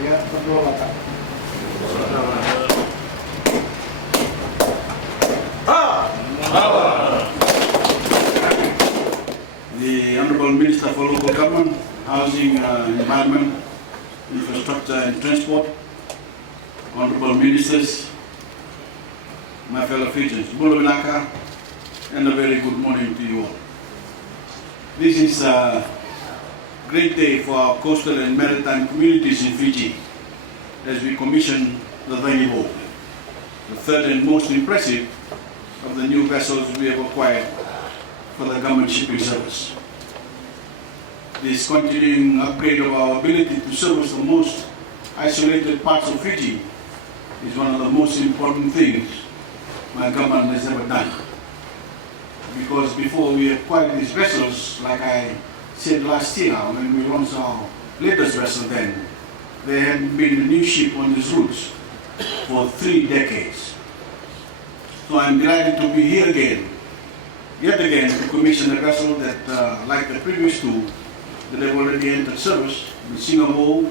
Ya, betul Bapak. The Honorable Minister for Local Government, Housing, Environment, Infrastructure and Transport, Honorable Ministers, my fellow Fijians, Bulabinaka, and a very good morning to you all. This is a great day for our coastal and maritime communities in Fiji as we commission the Bainimarama, the third and most impressive of the new vessels we have acquired for the government shipping service. This continuing upgrade of our ability to service the most isolated parts of Fiji is one of the most important things my government has ever done. Because before we acquired these vessels, like I said last year when we launched our latest vessel then, there had been a new ship on these routes for 3 decades. So I'm delighted to be here again, yet again, to commission a vessel that, like the previous two, that have already entered service, the Cagivou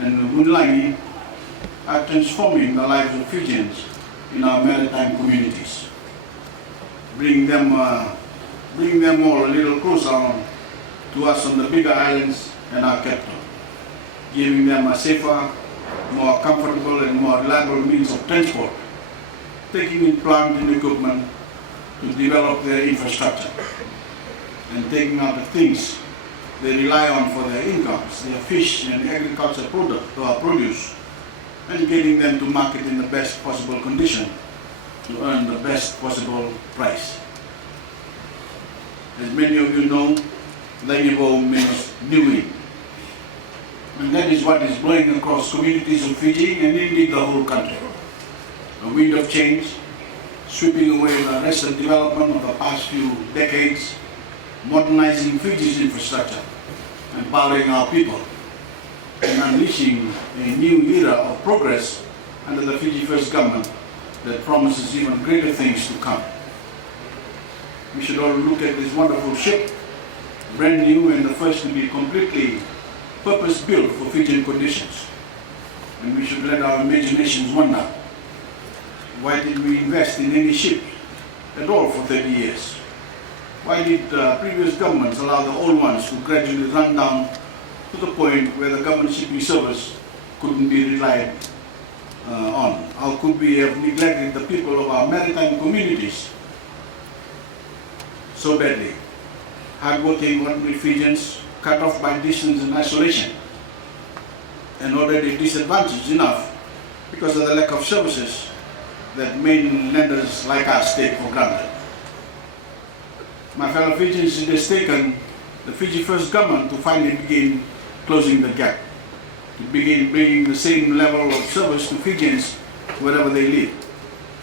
and the Voreqe, are transforming the lives of Fijians in our maritime communities. Bring them all a little closer to us on the bigger islands and our capital, giving them a safer, more comfortable and more reliable means of transport, taking in plant and equipment to develop their infrastructure, and taking out the things they rely on for their incomes, their fish and agriculture produce, and getting them to market in the best possible condition to earn the best possible price. As many of you know, Cagivou means new wind. And that is what is blowing across communities of Fiji and indeed the whole country. A wind of change, sweeping away the arrested development of the past few decades, modernizing Fiji's infrastructure, empowering our people, and unleashing a new era of progress under the Fiji First government that promises even greater things to come. We should all look at this wonderful ship, brand new and the first to be completely purpose-built for Fijian conditions. And we should let our imaginations wander. Why did we invest in any ship at all for 30 years? Why did previous governments allow the old ones to gradually run down to the point where the government shipping service couldn't be relied on? How could we have neglected the people of our maritime communities so badly? Hardworking, ordinary Fijians cut off by distance and isolation, and already disadvantaged enough because of the lack of services that mainlanders like us take for granted. My fellow Fijians, it has taken the Fiji First government to finally begin closing the gap, to begin bringing the same level of service to Fijians wherever they live.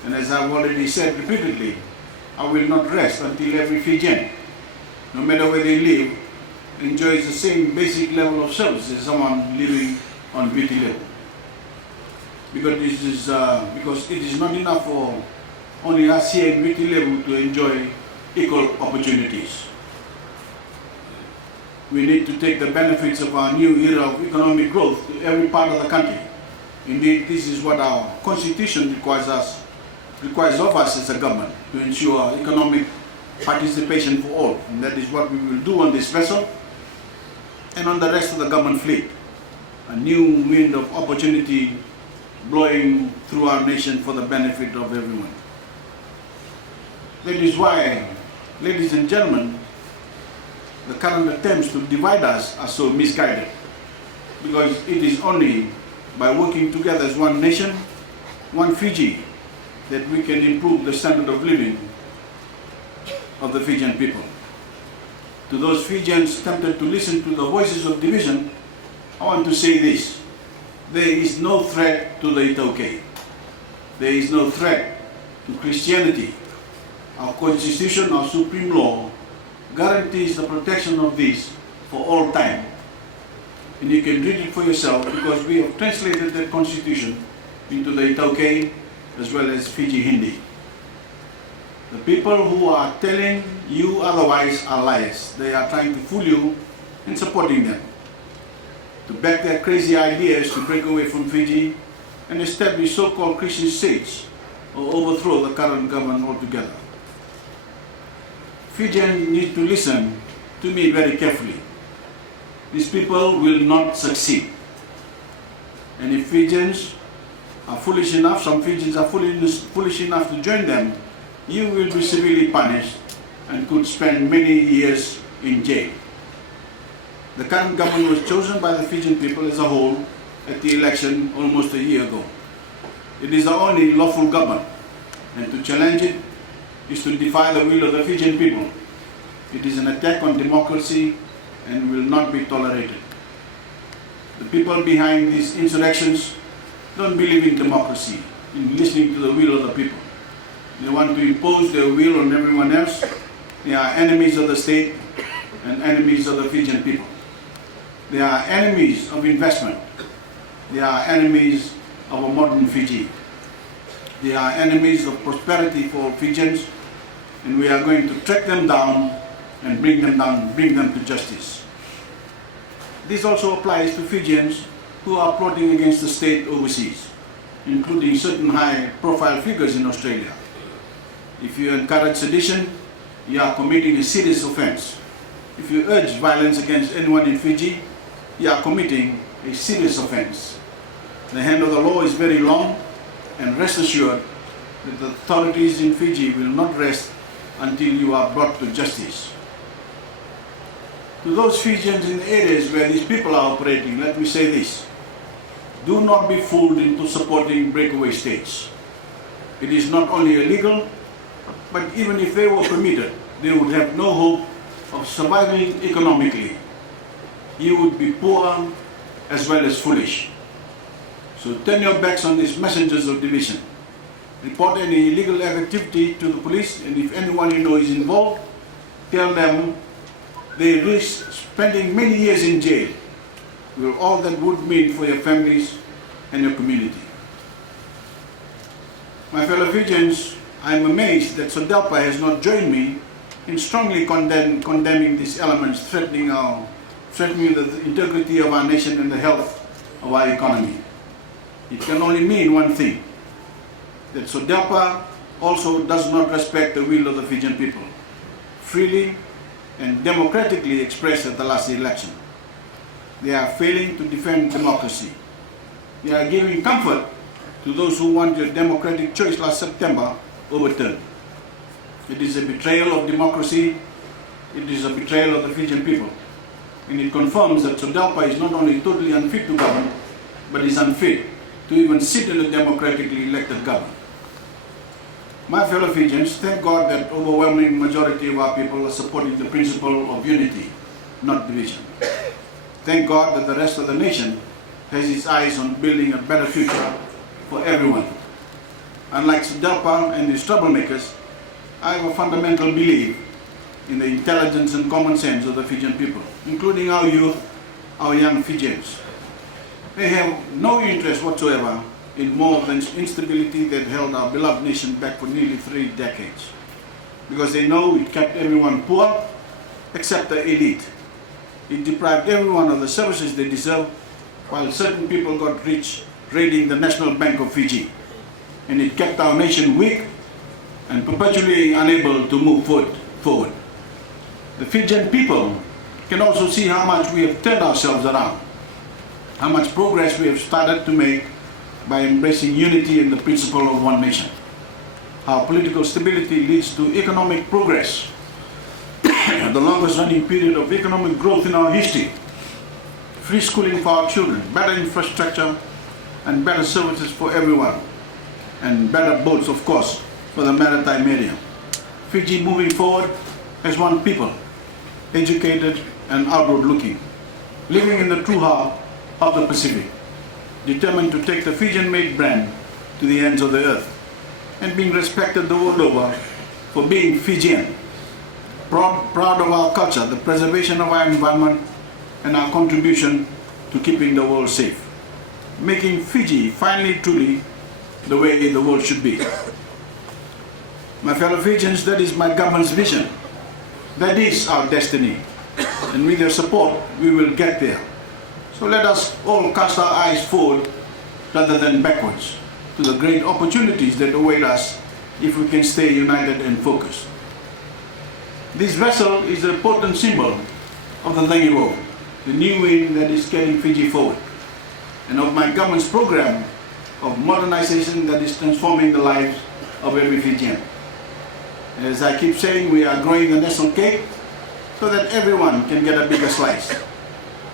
And as I've already said repeatedly, I will not rest until every Fijian, no matter where they live, enjoys the same basic level of service as someone living on Viti level. Because it is not enough for only us here in Viti level to enjoy equal opportunities. We need to take the benefits of our new era of economic growth to every part of the country. Indeed, this is what our constitution requires of us as a government, to ensure economic participation for all. And that is what we will do on this vessel and on the rest of the government fleet. A new wind of opportunity blowing through our nation for the benefit of everyone. That is why, ladies and gentlemen, the current attempts to divide us are so misguided. Because it is only by working together as one nation, one Fiji, that we can improve the standard of living of the Fijian people. To those Fijians tempted to listen to the voices of division, I want to say this: there is no threat to the Voreqe. There is no threat to Christianity. Our constitution, our supreme law, guarantees the protection of this for all time. And you can read it for yourself, because we have translated that constitution into the Voreqe as well as Fiji Hindi. The people who are telling you otherwise are liars. They are trying to fool you and supporting them. to back their crazy ideas to break away from Fiji and establish so-called Christian states or overthrow the current government altogether. Fijians need to listen to me very carefully. These people will not succeed. And if Fijians are foolish enough, some Fijians are foolish enough to join them, you will be severely punished and could spend many years in jail. The current government was chosen by the Fijian people as a whole at the election almost a year ago. It is the only lawful government, and to challenge it is to defy the will of the Fijian people. It is an attack on democracy and will not be tolerated. The people behind these insurrections don't believe in democracy, in listening to the will of the people. They want to impose their will on everyone else. They are enemies of the state and enemies of the Fijian people. They are enemies of investment. They are enemies of a modern Fiji. They are enemies of prosperity for Fijians, and we are going to track them down and bring them to justice. This also applies to Fijians who are plotting against the state overseas, including certain high-profile figures in Australia. If you encourage sedition, you are committing a serious offense. If you urge violence against anyone in Fiji, you are committing a serious offense. The hand of the law is very long, and rest assured that the authorities in Fiji will not rest until you are brought to justice. To those Fijians in the areas where these people are operating, let me say this: do not be fooled into supporting breakaway states. It is not only illegal, but even if they were permitted, they would have no hope of surviving economically. You would be poor as well as foolish. So turn your backs on these messengers of division. Report any illegal activity to the police, and if anyone you know is involved, tell them they risk spending many years in jail, with all that would mean for your families and your community. My fellow Fijians, I am amazed that SODELPA has not joined me in strongly condemning these elements threatening the integrity of our nation and the health of our economy. It can only mean one thing: that SODELPA also does not respect the will of the Fijian people, freely and democratically expressed at the last election. They are failing to defend democracy. They are giving comfort to those who want their democratic choice last September overturned. It is a betrayal of democracy. It is a betrayal of the Fijian people. And it confirms that SODELPA is not only totally unfit to govern, but is unfit to even sit in a democratically elected government. My fellow Fijians, thank God that overwhelming majority of our people are supporting the principle of unity, not division. Thank God that the rest of the nation has its eyes on building a better future for everyone. Unlike SODELPA and its troublemakers, I have a fundamental belief in the intelligence and common sense of the Fijian people, including our youth, our young Fijians. They have no interest whatsoever in more than instability that held our beloved nation back for nearly 3 decades, because they know it kept everyone poor except the elite. It deprived everyone of the services they deserve, while certain people got rich raiding the National Bank of Fiji. And it kept our nation weak and perpetually unable to move forward. The Fijian people can also see how much we have turned ourselves around, how much progress we have started to make by embracing unity in the principle of one nation, how political stability leads to economic progress, the longest running period of economic growth in our history, free schooling for our children, better infrastructure and better services for everyone, and better boats, of course, for the maritime area. Fiji moving forward as one people, educated and outward looking, living in the true heart of the Pacific, determined to take the Fijian-made brand to the ends of the earth, and being respected the world over for being Fijian, proud of our culture, the preservation of our environment, and our contribution to keeping the world safe, making Fiji finally truly the way the world should be. My fellow Fijians, that is my government's vision. That is our destiny. And with your support, we will get there. So let us all cast our eyes forward rather than backwards to the great opportunities that await us if we can stay united and focused. This vessel is a potent symbol of the Cagivou, the new wind that is carrying Fiji forward, and of my government's program of modernization that is transforming the lives of every Fijian. As I keep saying, we are growing the national cake so that everyone can get a bigger slice.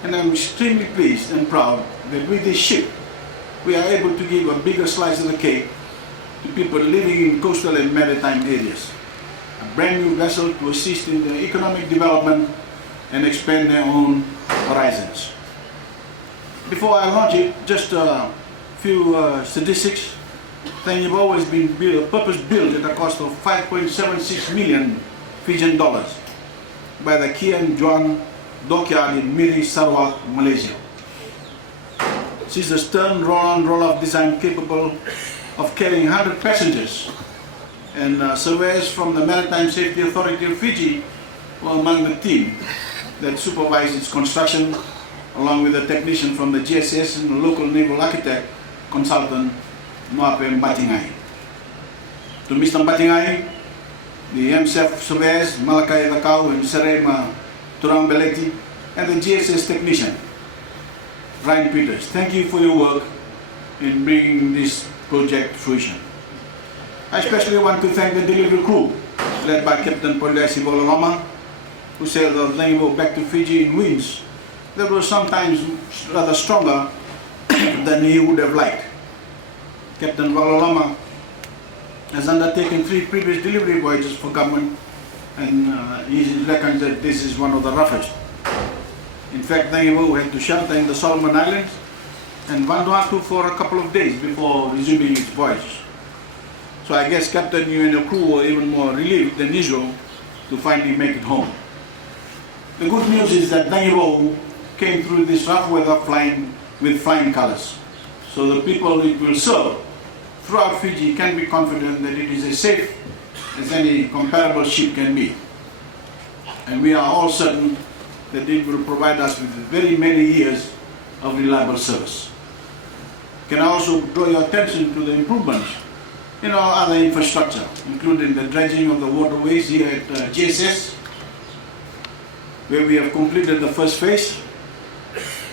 And I'm extremely pleased and proud that with this ship, we are able to give a bigger slice of the cake to people living in coastal and maritime areas. A brand new vessel to assist in the economic development and expand their own horizons. Before I launch it, just a few statistics. Cagivou has been purpose-built at a cost of 5.76 million Fijian dollars by the Kian Juan dockyard in Miri, Sarawak, Malaysia. She's a stern roll-on, roll-off design capable of carrying 100 passengers, and surveyors from the Maritime Safety Authority of Fiji were among the team that supervised its construction, along with a technician from the GSS and a local naval architect consultant, Noape Mbatingai. To Mr. Mbatingai, the MSF surveyors, Malakai Lakau and Sarema Turambeleti, and the GSS technician, Ryan Peters, thank you for your work in bringing this project to fruition. I especially want to thank the delivery crew, led by Captain Voreqe, who sailed the Cagivou back to Fiji in winds that were sometimes rather stronger than he would have liked. Captain Voreqe has undertaken 3 previous delivery voyages for government, and he reckons that this is one of the roughest. In fact, Cagivou had to shelter in the Solomon Islands and Vanuatu for a couple of days before resuming its voyage. So I guess, Captain, you and your crew were even more relieved than usual to finally make it home. The good news is that Cagivou came through this rough weather flying with flying colors. So the people it will serve throughout Fiji can be confident that it is as safe as any comparable ship can be. And we are all certain that it will provide us with very many years of reliable service. Can I also draw your attention to the improvements in our other infrastructure, including the dredging of the waterways here at GSS, where we have completed the first phase,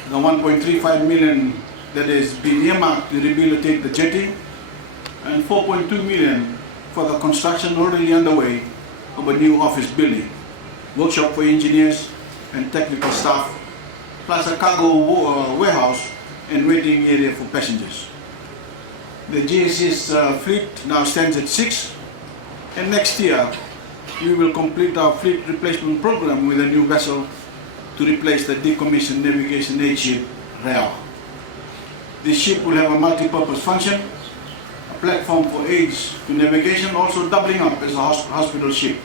the 1.35 million that has been earmarked to rehabilitate the jetty, and 4.2 million for the construction already underway of a new office building, workshop for engineers and technical staff, plus a cargo warehouse and waiting area for passengers. The GSS fleet now stands at 6, and next year we will complete our fleet replacement program with a new vessel to replace the decommissioned navigation aid ship, Voreqe. This ship will have a multi-purpose function, a platform for aids to navigation, also doubling up as a hospital ship.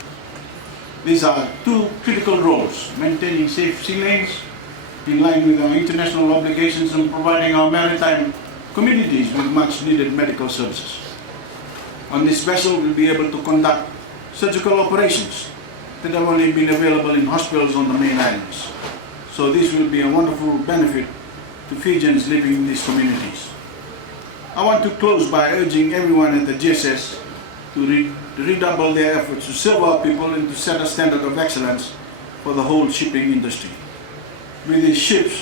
These are 2 critical roles: maintaining safe sea lanes in line with our international obligations and providing our maritime communities with much needed medical services. On this vessel, we'll be able to conduct surgical operations that have only been available in hospitals on the main islands. So this will be a wonderful benefit to Fijians living in these communities. I want to close by urging everyone at the GSS to redouble their efforts to serve our people and to set a standard of excellence for the whole shipping industry. With these ships,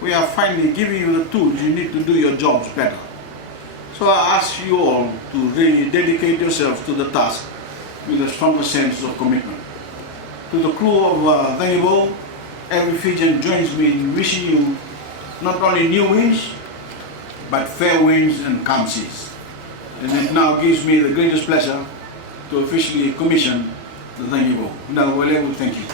we are finally giving you the tools you need to do your jobs better. So I ask you all to really dedicate yourselves to the task with a stronger sense of commitment. To the crew of Cagivou, every Fijian joins me in wishing you not only new winds, but fair winds and calm seas. And it now gives me the greatest pleasure to officially commission the Cagivou. Thank you.